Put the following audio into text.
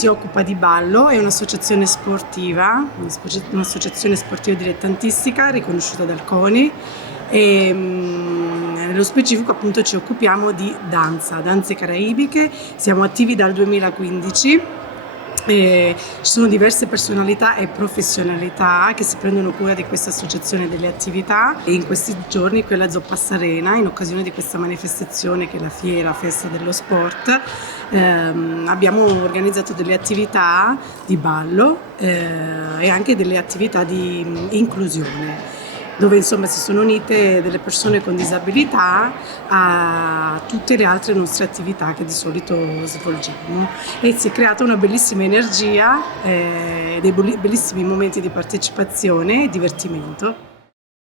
si occupa di ballo, è un'associazione sportiva, un'associazione sportiva dilettantistica riconosciuta dal CONI e nello specifico appunto ci occupiamo di danze caraibiche, siamo attivi dal 2015. Ci sono diverse personalità e professionalità che si prendono cura di questa associazione delle attività e in questi giorni qui alla Zoppa Sarena, in occasione di questa manifestazione che è la Festa dello Sport, abbiamo organizzato delle attività di ballo e anche delle attività di inclusione, dove insomma si sono unite delle persone con disabilità a tutte le altre nostre attività che di solito svolgiamo e si è creata una bellissima energia, dei bellissimi momenti di partecipazione e divertimento.